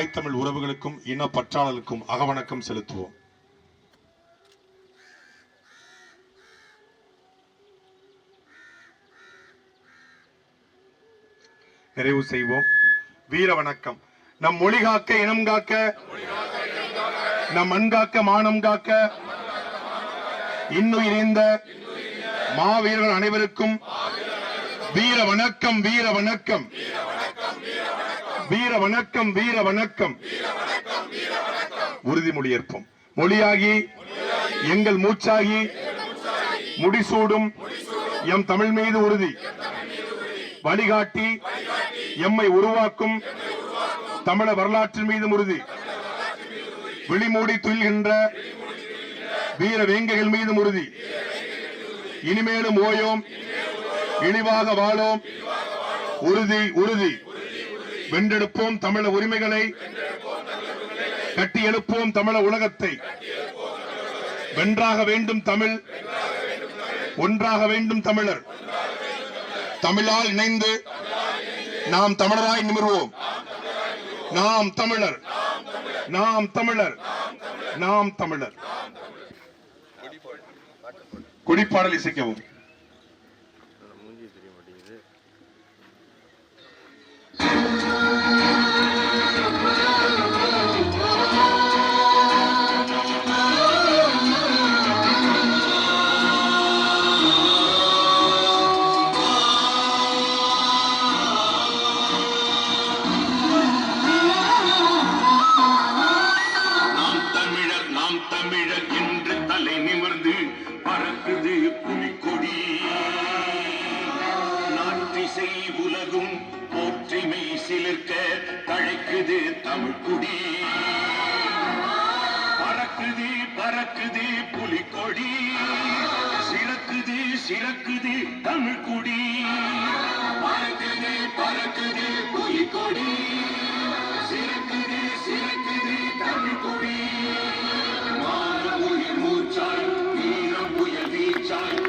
தாய் தமிழ் உறவுகளுக்கும் இன பற்றாளர்களுக்கும் அகவணக்கம் செலுத்துவோம். நிறைவு செய்வோம். வீர வணக்கம். நம் மொழி காக்க இனம் காக்க நம் மண் காக்க மானம் காக்க இன்னுயிரிந்த மாவீரர்கள் அனைவருக்கும் வீர வணக்கம் வீர வணக்கம். வீர வணக்கம் வீர வணக்கம். உறுதிமொழி ஏற்போம். மொழியாகி எங்கள் மூச்சாகி முடிசூடும் எம் தமிழ் மீது உறுதி. வழிகாட்டி எம்மை உருவாக்கும் தமிழ வரலாற்றின் மீது உறுதி. விழிமூடி துயில்கின்ற வீர வேங்கைகள் மீது உறுதி. இனிமேலும் ஓயோம் இழிவாக வாழோம். உறுதி உறுதி. வென்றெடுப்போம் தமிழ உரிமைகளை. கட்டி எழுப்போம் தமிழ உலகத்தை. வென்றாக வேண்டும் தமிழ். ஒன்றாக வேண்டும் தமிழர். தமிழால் இணைந்து நாம் தமிழராய் நிமிர்வோம். நாம் தமிழர். நாம் தமிழர். நாம் தமிழர். குடிப்பாடல் இசைக்கவும். உலகும் போற்றிமை சிலிர்க்க தழைக்குது தமிழ்குடி பறக்குது பறக்குது புலிக்கொடி. சிறக்குது சிறக்குது தமிழ்குடி பறக்குது பறக்குது புலிக்கொடி. சிறக்குது சிறக்குது தமிழ்குடி மான உயிர் மூச்சாய் வீரம் உயர் வீச்சாய்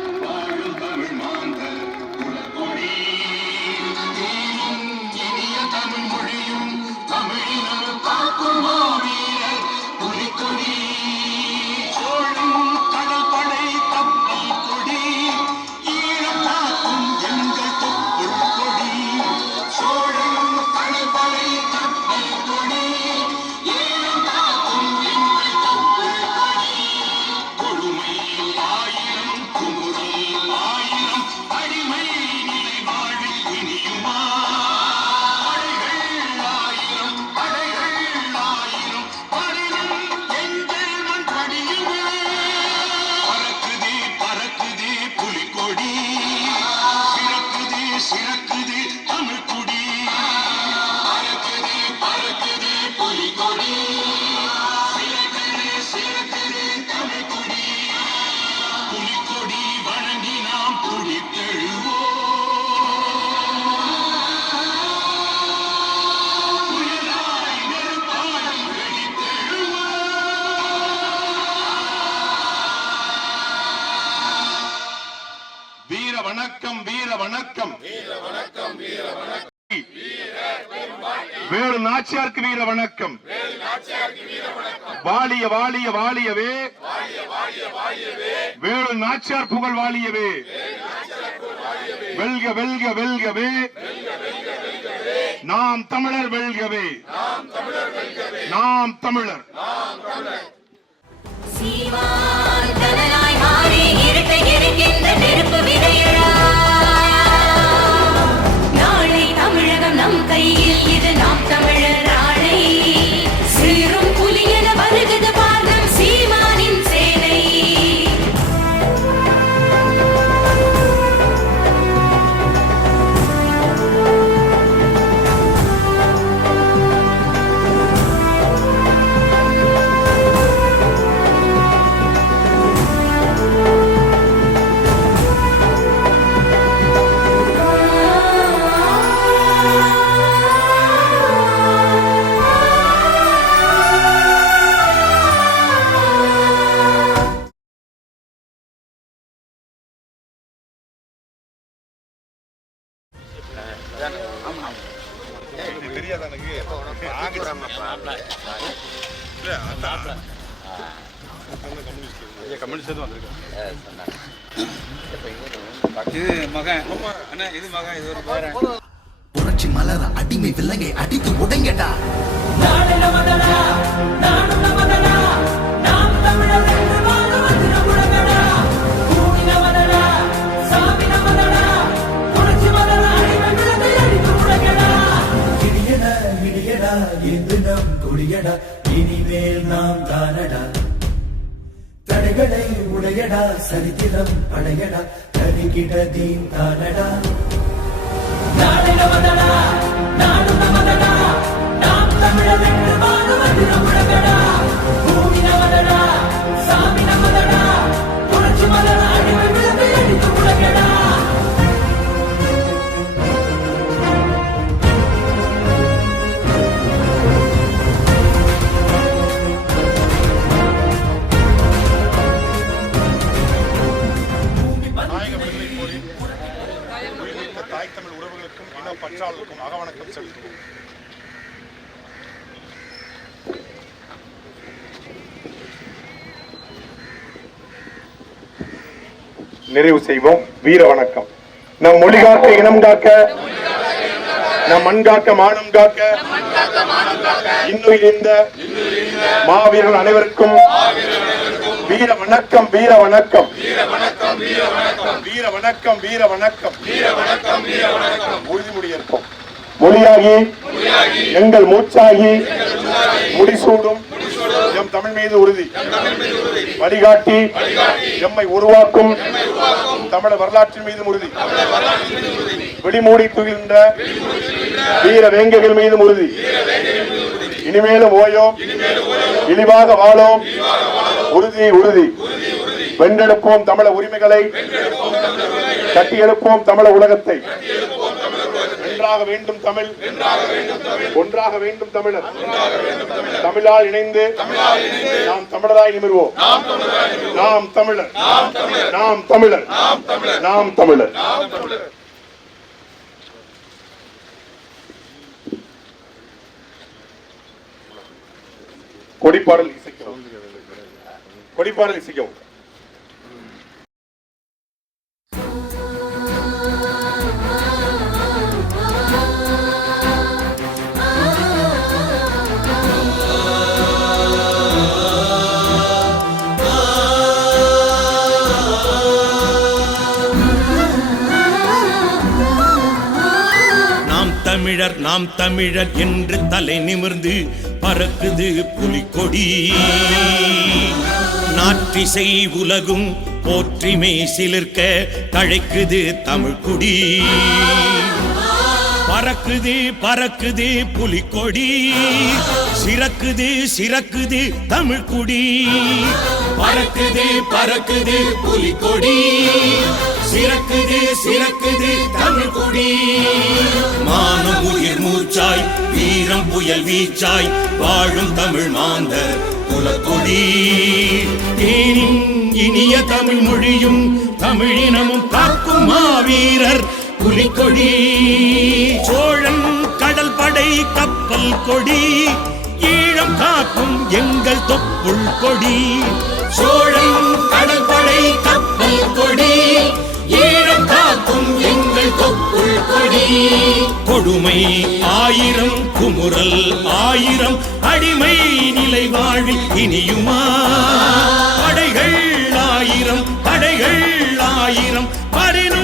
நாச்சியாருக்கு வீர வணக்கம். வாலிய வாலிய வாலியவே. வேலு நாச்சியார் புகழ் வாலியவே. வெல்க வெல்க வெல்கவே. நாம் தமிழர் வெல்கவே. நாம் தமிழர் கனலாய் மாறி இருட்ட இருக்கின்ற நெருப்பு விதையழா நாளை தமிழகம் நம் கையில் இது நாம் தமிழர். விலங்கை அடித்து உடைங்கடா இடியடா இடியடா இது நம் கொடியடா. இனிமேல் நாம் தானடா தடைகளை உடையடா சரித்திரம் படையடா. கருகிட தீன் தானடா. நாடு தமிழ் உறவுகளுக்கும் இன பற்றாளருக்கும் அகவணக்கம் செலுத்துவோம். நிறைவு செய்வோம். வீர வணக்கம். நம் மொழி காக்க இனம் காக்க நம் மண் காக்க மானம் காக்க இன்னுயிர் இந்த மாவீரர்கள் அனைவருக்கும் வீர வணக்கம் வீர வணக்கம் வீர வணக்கம் வீர வணக்கம் உறுதிமொழி ஏற்போம் மொழியாகி எங்கள் மூச்சாகி முடிசூடும். எம் தமிழ் மீது உறுதி. வழிகாட்டி எம்மை உருவாக்கும். தமிழர் வரலாற்றின் மீது உறுதி. விழிமூடி துகின்ற வீர வேங்கைகள் மீது உறுதி. இனிமேலும் ஓயோம். இழிவாக வாழோம். உறுதி உறுதி. வென்றெடுப்போம் தமிழ உரிமைகளை. கட்டி எழுப்போம் தமிழ உலகத்தை. ஒன்றாக வேண்டும் தமிழ். ஒன்றாக வேண்டும் தமிழர். தமிழால் இணைந்து நாம் தமிழராய் நிமிர்வோம். நாம் தமிழர். நாம் தமிழர். நாம் தமிழர். கொடிப்பாடல் இசைக்கவும். கொடிப்பாடல் இசைக்கவும். தமிழர் நாம் தமிழர் என்று தலை நிமிர்ந்து பறக்குது புலிக்கொடி. நாற்றிசை உலகும் போற்றிமை சிலிர்க்க தழைக்குது தமிழ்குடி. பறக்குது பறக்குது புலிக்கொடி. சிறக்குது சிறக்குது தமிழ்குடி. பறக்குது பறக்குது புலிக்கொடி. சிறக்குது சிறக்குது தமிழ் கொடி. மானம் உயிர் மூச்சாய் வீரம் புயல் வீச்சாய் வாழும் தமிழ் மாந்தர் குலக்கொடி. தேனின் இனிய தமிழ் மொழியும் தமிழினமும் காக்கும் மாவீரர் புலிக்கொடி. சோழன் கடல் படை கப்பல் கொடி. ஈழம் காக்கும் எங்கள் தொப்புள் கொடி. சோழன் கடற்படை கப்பல் கொடி. ஈழம் காக்கும் எங்கள் தொப்புள் கொடி. கொடுமை ஆயிரம் குமுறல் ஆயிரம் அடிமை நிலை வாழ்வில் இனியுமா? படைகள் ஆயிரம் படைகள் ஆயிரம் பரினும்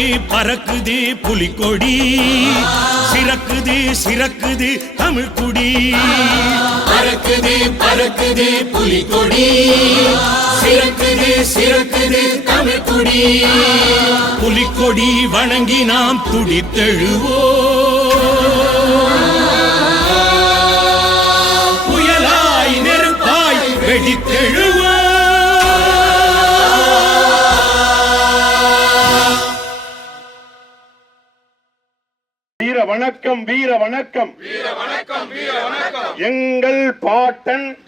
பறக்குது பறக்குது புலிக்கொடி. சிறக்குது சிறக்குது தமிழ்குடி. பறக்குது பறக்குது புலிக்கொடி. சிறக்குது சிறக்குது தமிழ்குடி. புலிக்கொடி வணங்கி நாம் துடித்தெழுவோம். வணக்கம் வீர வணக்கம். எங்கள் பாட்டன்.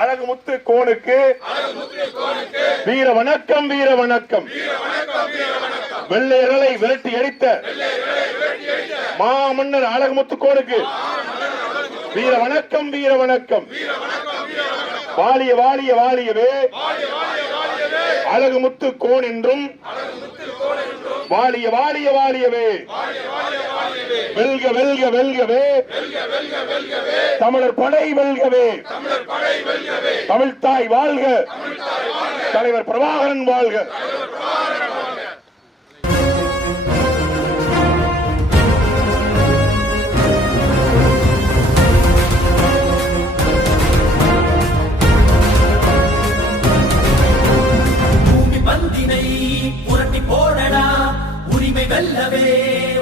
அழகுமுத்து கோனுக்கு அழகுமுத்து கோனுக்கு வீர வணக்கம் வீர வணக்கம். வெள்ளையர்களை விரட்டி அடித்த. மாமன்னர் அழகுமுத்துக்கோனுக்கு வீர வணக்கம் வீர வணக்கம். வாலிய வாலிய வாலியவே. அழகுமுத்து கோன் என்றும். வாலிய வாலிய வாலியவே. வெல்க வெல்க வெல்கவே. தமிழர் படை வெல்கவே. தமிழ் தாய் வாழ்க. தலைவர் பிரபாகரன் வாழ்க. பந்தினை புரட்டி போடடா. உண்மை வெல்லவே.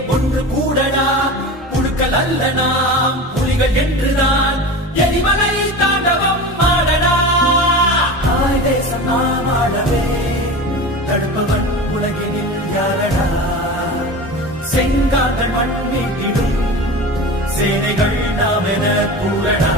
ஒன்று கூடடா புழுக்கள் அல்ல நாம் புலிகள் என்றுதான். எரிமலை தாண்டவம் ஆடடா. தேசம் நாம் ஆடவே. தடுப்பவன் உலகினில் யாரடா? செங்கார்கள் மண் மீட்டிடும் சேனைகள் நாம் என கூறடா.